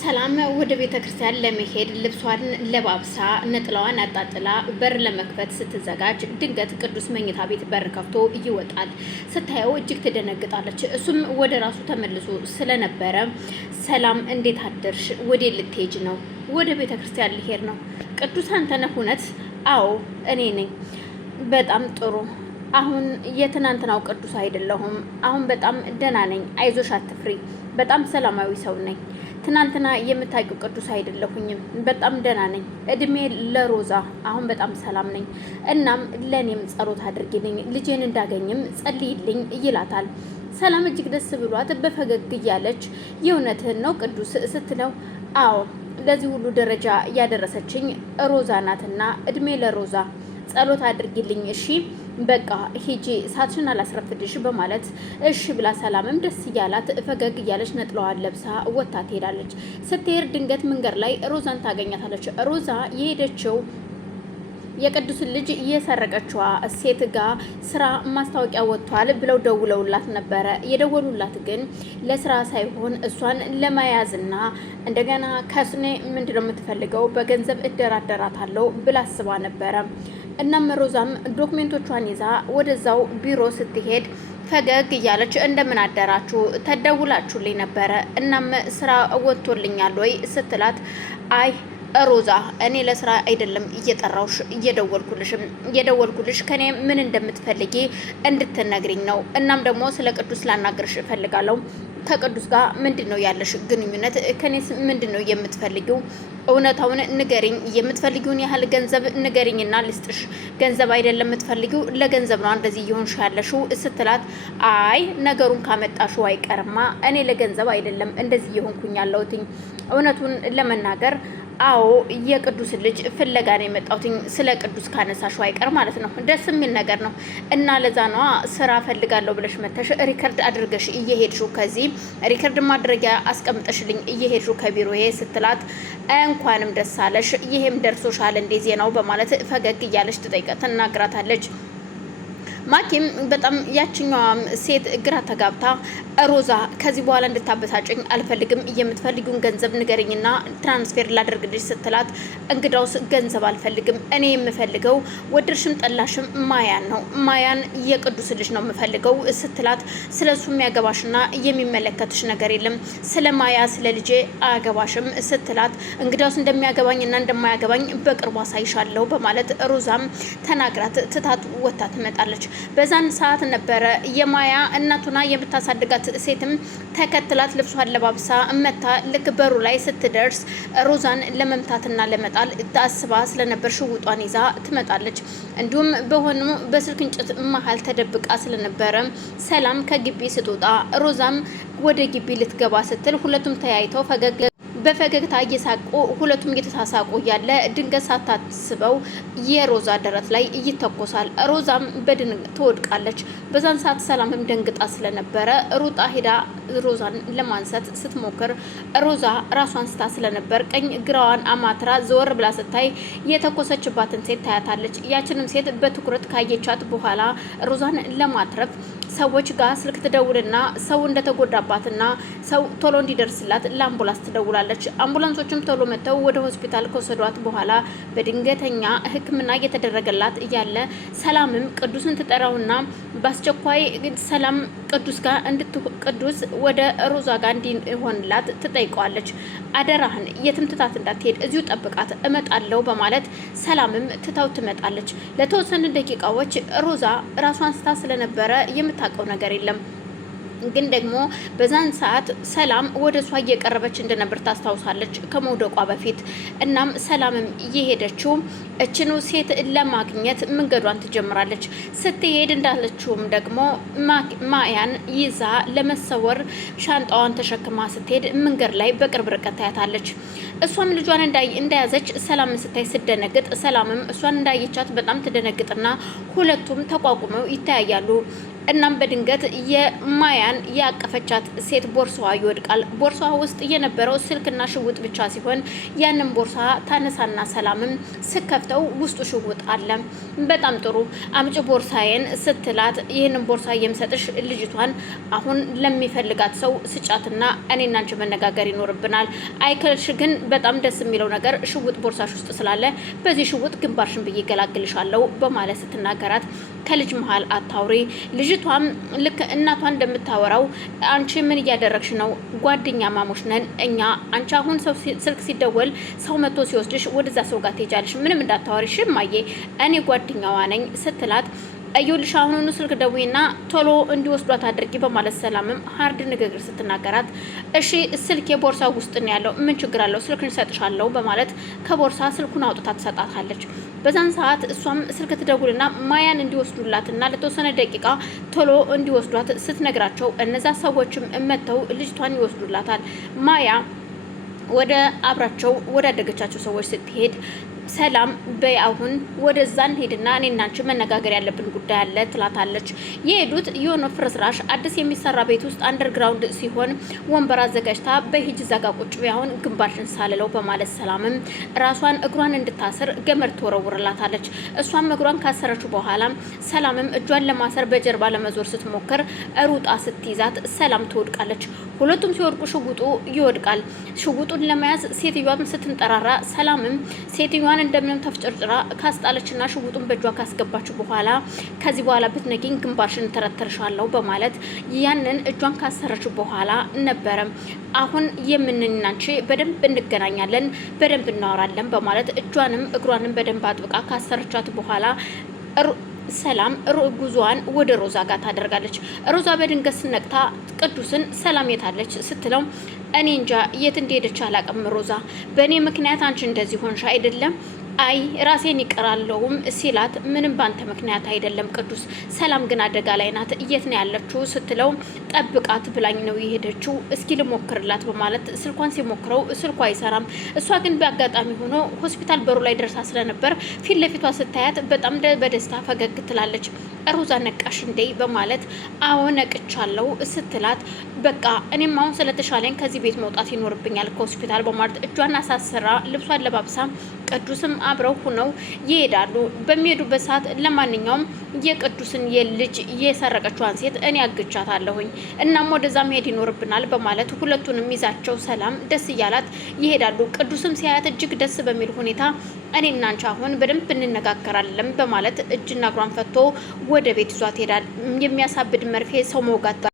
ሰላም ወደ ቤተ ክርስቲያን ለመሄድ ልብሷን ለባብሳ ነጥላዋን አጣጥላ በር ለመክፈት ስትዘጋጅ ድንገት ቅዱስ መኝታ ቤት በር ከፍቶ ይወጣል። ስታየው እጅግ ትደነግጣለች። እሱም ወደ ራሱ ተመልሶ ስለነበረ ሰላም እንዴት አደርሽ? ወዴት ልትሄጂ ነው? ወደ ቤተ ክርስቲያን ልሄድ ነው። ቅዱስ አንተ ነህ እውነት? አዎ እኔ ነኝ። በጣም ጥሩ። አሁን የትናንትናው ቅዱስ አይደለሁም። አሁን በጣም ደህና ነኝ። አይዞሽ አትፍሪ። በጣም ሰላማዊ ሰው ነኝ። ትናንትና የምታውቂው ቅዱስ አይደለሁኝም። በጣም ደህና ነኝ። እድሜ ለሮዛ። አሁን በጣም ሰላም ነኝ። እናም ለእኔም ጸሎት አድርጊልኝ፣ ልጄን እንዳገኝም ጸልይልኝ ይላታል። ሰላም እጅግ ደስ ብሏት በፈገግ እያለች የእውነትህን ነው ቅዱስ ስትለው፣ አዎ ለዚህ ሁሉ ደረጃ ያደረሰችኝ ሮዛ ናትና እድሜ ለሮዛ ጸሎት አድርጊልኝ እሺ በቃ ሂጂ ሳትሽን አላስረፍድሽ በማለት እሺ ብላ ሰላምም ደስ እያላት ፈገግ እያለች ነጥለዋን ለብሳ ወጥታ ትሄዳለች። ስትሄድ ድንገት መንገድ ላይ ሮዛን ታገኛታለች። ሮዛ የሄደችው የቅዱስን ልጅ እየሰረቀችዋ ሴት ጋር ስራ ማስታወቂያ ወጥቷል ብለው ደውለውላት ነበረ። የደወሉላት ግን ለስራ ሳይሆን እሷን ለመያዝና እንደገና ከስኔ ምንድነው የምትፈልገው በገንዘብ እደራደራታለሁ ብላ አስባ ነበረ። እናም ሮዛም ዶክሜንቶቿን ይዛ ወደዛው ቢሮ ስትሄድ ፈገግ እያለች እንደምን አደራችሁ ተደውላችሁልኝ ነበረ፣ እናም ስራ ወጥቶልኛል ወይ ስትላት፣ አይ ሮዛ እኔ ለስራ አይደለም እየጠራውሽ እየደወልኩልሽ ከኔ ምን እንደምትፈልጊ እንድትነግሪኝ ነው። እናም ደግሞ ስለ ቅዱስ ላናግርሽ እፈልጋለሁ። ከቅዱስ ጋር ምንድነው ያለሽ ግንኙነት? ከኔስ ምንድነው የምትፈልጊው? እውነታውን ንገሪኝ። የምትፈልጊውን ያህል ገንዘብ ንገሪኝና ልስጥሽ። ገንዘብ አይደለም የምትፈልጊው፣ ለገንዘብ ነው እንደዚህ እየሆንሽ ያለሽው ስትላት፣ አይ ነገሩን ካመጣሽው አይቀርማ እኔ ለገንዘብ አይደለም እንደዚህ እየሆንኩኝ ያለሁት። እውነቱን ለመናገር አዎ የቅዱስ ልጅ ፍለጋ ነው የመጣሁት። ስለ ቅዱስ ካነሳሽው አይቀር ማለት ነው። ደስ የሚል ነገር ነው እና ለዛ ነዋ ስራ ፈልጋለሁ ብለሽ መተሽ ሪከርድ አድርገሽ እየሄድሽው ከዚህ ሪከርድ ማድረጊያ አስቀምጠሽልኝ እየሄድሽው ከቢሮዬ ስትላት፣ እንኳንም ደስ አለሽ ይሄም ደርሶሻል እንዴ ዜናው በማለት ፈገግ እያለች ትናግራታለች። ማኪም በጣም ያችኛዋም ሴት ግራ ተጋብታ ሮዛ ከዚህ በኋላ እንድታበሳጨኝ አልፈልግም፣ የምትፈልጊውን ገንዘብ ንገረኝና ትራንስፌር ላደርግልሽ ስትላት፣ እንግዳውስ ገንዘብ አልፈልግም፣ እኔ የምፈልገው ወድርሽም ጠላሽም ማያን ነው፣ ማያን የቅዱስ ልጅ ነው የምፈልገው ስትላት፣ ስለሱ የሚያገባሽና የሚመለከትሽ ነገር የለም፣ ስለ ማያ ስለ ልጄ አያገባሽም ስትላት፣ እንግዳውስ እንደሚያገባኝና እንደማያገባኝ በቅርቡ አሳይሻለሁ በማለት ሮዛም ተናግራት ትታት ወታ ትመጣለች። በዛን ሰዓት ነበረ የማያ እናቱና የምታሳድጋት ሴትም ተከትላት ልብሷን ለባብሳ መታ ልክ በሩ ላይ ስትደርስ ሮዛን ለመምታትና ለመጣል ታስባ ስለነበር ሽውጧን ይዛ ትመጣለች። እንዲሁም በሆኑ በስልክ እንጨት መሀል ተደብቃ ስለነበረ ሰላም ከግቢ ስትወጣ ሮዛም ወደ ግቢ ልትገባ ስትል ሁለቱም ተያይተው በፈገግታ እየሳቁ ሁለቱም እየተሳሳቁ ያለ ድንገት ሳታስበው የሮዛ ደረት ላይ ይተኮሳል። ሮዛም ትወድቃለች። በዛን ሰዓት ሰላምም ደንግጣ ስለነበረ ሩጣ ሄዳ ሮዛን ለማንሳት ስትሞክር ሮዛ ራሷን ስታ ስለነበር ቀኝ ግራዋን አማትራ ዘወር ብላ ስታይ የተኮሰችባትን ሴት ታያታለች። ያችንም ሴት በትኩረት ካየቻት በኋላ ሮዛን ለማትረፍ ሰዎች ጋር ስልክ ትደውልና ሰው እንደተጎዳባትና ሰው ቶሎ እንዲደርስላት ለአምቡላንስ ትደውላለች። አምቡላንሶችም ቶሎ መጥተው ወደ ሆስፒታል ከወሰዷት በኋላ በድንገተኛ ሕክምና እየተደረገላት እያለ ሰላምም ቅዱስን ትጠራውና በአስቸኳይ ሰላም ቅዱስ ወደ ሮዛ ጋር እንዲሆንላት ትጠይቀዋለች። አደራህን የትም ትታት እንዳትሄድ እዚሁ ጠብቃት እመጣለሁ በማለት ሰላምም ትታው ትመጣለች። ለተወሰኑ ደቂቃዎች ሮዛ ራሷን ስታ ስለነበረ የምታውቀው ነገር የለም። ግን ደግሞ በዛን ሰዓት ሰላም ወደ እሷ እየቀረበች እንደነበር ታስታውሳለች ከመውደቋ በፊት። እናም ሰላምም እየሄደችው እችኑ ሴት ለማግኘት መንገዷን ትጀምራለች። ስትሄድ እንዳለችውም ደግሞ ማያን ይዛ ለመሰወር ሻንጣዋን ተሸክማ ስትሄድ መንገድ ላይ በቅርብ ርቀት ታያታለች። እሷም ልጇን እንደያዘች ሰላምን ስታይ ስደነግጥ፣ ሰላምም እሷን እንዳየቻት በጣም ትደነግጥና ሁለቱም ተቋቁመው ይተያያሉ። እናም በድንገት የማያን ያቀፈቻት ሴት ቦርሳዋ ይወድቃል። ቦርሳዋ ውስጥ የነበረው ስልክና ሽጉጥ ብቻ ሲሆን ያንን ቦርሳ ታነሳና ሰላምም ስከፍተው ውስጡ ሽጉጥ አለ። በጣም ጥሩ አምጪ ቦርሳዬን ስትላት ይህንን ቦርሳ የምሰጥሽ ልጅቷን አሁን ለሚፈልጋት ሰው ስጫትና እኔና አንቺ መነጋገር ይኖርብናል። አይከልሽ ግን በጣም ደስ የሚለው ነገር ሽጉጥ ቦርሳሽ ውስጥ ስላለ በዚህ ሽጉጥ ግንባርሽን ብዬ ገላግልሻለሁ በማለት ስትናገራት ከልጅ መሀል አታውሪ። ልጅቷም ልክ እናቷ እንደምታወራው አንቺ ምን እያደረግሽ ነው? ጓደኛ ማሞች ነን እኛ። አንቺ አሁን ሰው ስልክ ሲደወል ሰው መጥቶ ሲወስድሽ ወደዛ ሰው ጋር ትሄጃለሽ። ምንም እንዳታወሪሽ እማዬ፣ እኔ ጓደኛዋ ነኝ ስትላት እዩልሽ አሁኑኑ ስልክ ደውይና ቶሎ እንዲወስዷት አድርጊ በማለት ሰላምም ሀርድ ንግግር ስትናገራት እሺ ስልክ የቦርሳ ውስጥ ነው ያለው፣ ምን ችግር አለው ስልክን እሰጥሻለሁ በማለት ከቦርሳ ስልኩን አውጥታ ትሰጣታለች። በዛን ሰዓት እሷም ስልክ ትደውልና ማያን እንዲወስዱላትና ለተወሰነ ደቂቃ ቶሎ እንዲወስዷት ስትነግራቸው እነዛ ሰዎችም መጥተው ልጅቷን ይወስዱላታል። ማያ ወደ አብራቸው ወደ አደገቻቸው ሰዎች ስትሄድ ሰላም በይ አሁን ወደዛን ሄድና እኔና አንቺ መነጋገር ያለብን ጉዳይ አለ ትላታለች። የሄዱት የሆነ ፍርስራሽ አዲስ የሚሰራ ቤት ውስጥ አንደርግራውንድ ሲሆን ወንበር አዘጋጅታ በሂጅ ዘጋ ቁጭ ቢያሁን ግንባርሽን ሳልለው በማለት ሰላምም ራሷን እግሯን እንድታስር ገመድ ትወረውርላታለች። እሷም እግሯን ካሰረች በኋላ ሰላምም እጇን ለማሰር በጀርባ ለመዞር ስትሞክር ሩጣ ስትይዛት ሰላም ትወድቃለች። ሁለቱም ሲወድቁ ሽጉጡ ይወድቃል። ሽጉጡን ለመያዝ ሴትዮዋም ስትንጠራራ ሰላምም ሴትዮዋን እንደምንም ተፍጨርጭራ ካስጣለችና ሽጉጡን በእጇ ካስገባች በኋላ ከዚህ በኋላ ብትነጊኝ ግንባርሽን ተረተርሻለሁ በማለት ያንን እጇን ካሰረች በኋላ ነበረ አሁን የምንናንቺ በደንብ እንገናኛለን፣ በደንብ እናወራለን በማለት እጇንም እግሯንም በደንብ አጥብቃ ካሰረቻት በኋላ ሰላም ጉዟን ወደ ሮዛ ጋር ታደርጋለች። ሮዛ በድንገት ስነቅታ ቅዱስን ሰላም የታለች ስትለው እኔ እንጃ የት እንደሄደች አላውቅም ሮዛ፣ በእኔ ምክንያት አንቺ እንደዚህ ሆንሽ አይደለም? አይ ራሴን ይቀራለሁም ሲላት ምንም ባንተ ምክንያት አይደለም ቅዱስ፣ ሰላም ግን አደጋ ላይ ናት፣ የት ነው ያለችው ስትለው ጠብቃት ብላኝ ነው የሄደችው፣ እስኪ ልሞክርላት በማለት ስልኳን ሲሞክረው ስልኳ አይሰራም። እሷ ግን በአጋጣሚ ሆኖ ሆስፒታል በሩ ላይ ደርሳ ስለነበር ፊት ለፊቷ ስታያት በጣም በደስታ ፈገግ ትላለች። ሮዛ ነቃሽ እንዴ በማለት አዎ ነቅቻለሁ ስትላት በቃ እኔም አሁን ስለተሻለኝ ከዚህ ቤት መውጣት ይኖርብኛል ከሆስፒታል በማለት እጇን አሳስራ ልብሷን ለባብሳ ቅዱስም አብረው ሆነው ይሄዳሉ። በሚሄዱበት ሰዓት ለማንኛውም የቅዱስን የልጅ የሰረቀችዋን ሴት እኔ አግቻታለሁኝ እናም ወደዛ መሄድ ይኖርብናል በማለት ሁለቱንም ይዛቸው ሰላም ደስ እያላት ይሄዳሉ። ቅዱስም ሲያያት እጅግ ደስ በሚል ሁኔታ እኔ እና አንቺ አሁን በደንብ እንነጋገራለን በማለት እጅና እግሯን ፈቶ ወደ ቤት ይዟት ይሄዳል። የሚያሳብድ መርፌ ሰው መውጋት